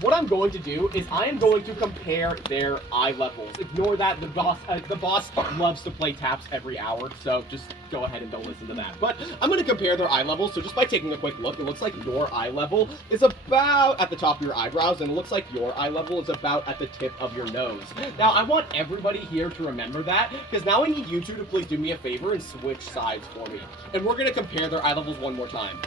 what I'm going to do is I am going to compare their eye levels. Ignore that. The boss loves to play taps every hour, so just go ahead and don't listen to that. But I'm going to compare their eye levels. So just by taking a quick look, it looks like your eye level is about at the top of your eyebrows, and it looks like your eye level is about at the tip of your nose. Now, I want everybody here to remember that, because now I need you two to please do me a favor and switch sides for me. And we're going to compare their eye levels one more time.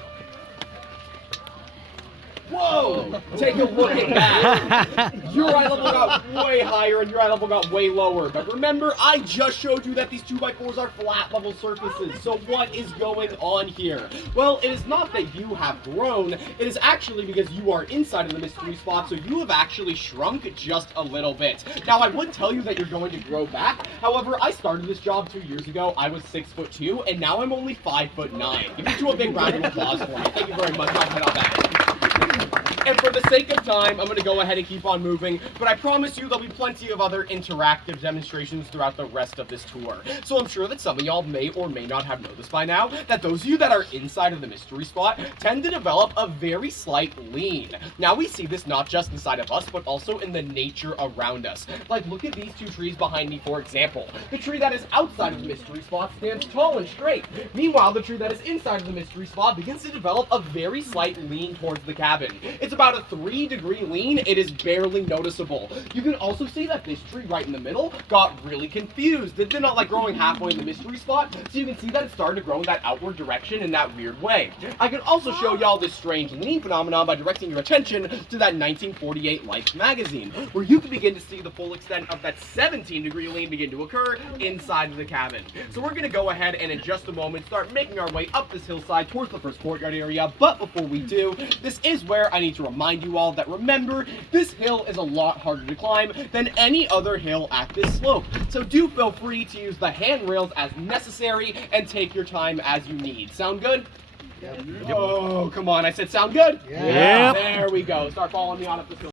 Whoa! Take a look at that. Your eye level got way higher and your eye level got way lower. But remember, I just showed you that these 2x4s are flat level surfaces. So what is going on here? Well, it is not that you have grown. It is actually because you are inside of the mystery spot, so you have actually shrunk just a little bit. Now, I would tell you that you're going to grow back. However, I started this job 2 years ago. I was 6'2", and now I'm only 5'9". Give me a big round of applause for me. Thank you very much. I'll head on back. And for the sake of time, I'm going to go ahead and keep on moving, but I promise you there'll be plenty of other interactive demonstrations throughout the rest of this tour. So I'm sure that some of y'all may or may not have noticed by now that those of you that are inside of the mystery spot tend to develop a very slight lean. Now we see this not just inside of us, but also in the nature around us. Like, look at these two trees behind me, for example. The tree that is outside of the mystery spot stands tall and straight. Meanwhile, the tree that is inside of the mystery spot begins to develop a very slight lean towards the cabin. It's about a 3-degree lean. It is barely noticeable. You can also see that this tree right in the middle got really confused. It did not like growing halfway in the mystery spot, so you can see that it started to grow in that outward direction in that weird way. I can also show y'all this strange lean phenomenon by directing your attention to that 1948 Life magazine, where you can begin to see the full extent of that 17-degree lean begin to occur inside of the cabin. So we're going to go ahead and in just a moment start making our way up this hillside towards the first courtyard area, but before we do, this is where I need to remind you all that remember, this hill is a lot harder to climb than any other hill at this slope. So do feel free to use the handrails as necessary and take your time as you need. Sound good? Yep. Oh, come on. I said sound good? Yeah. There we go. Start following me on up this hill.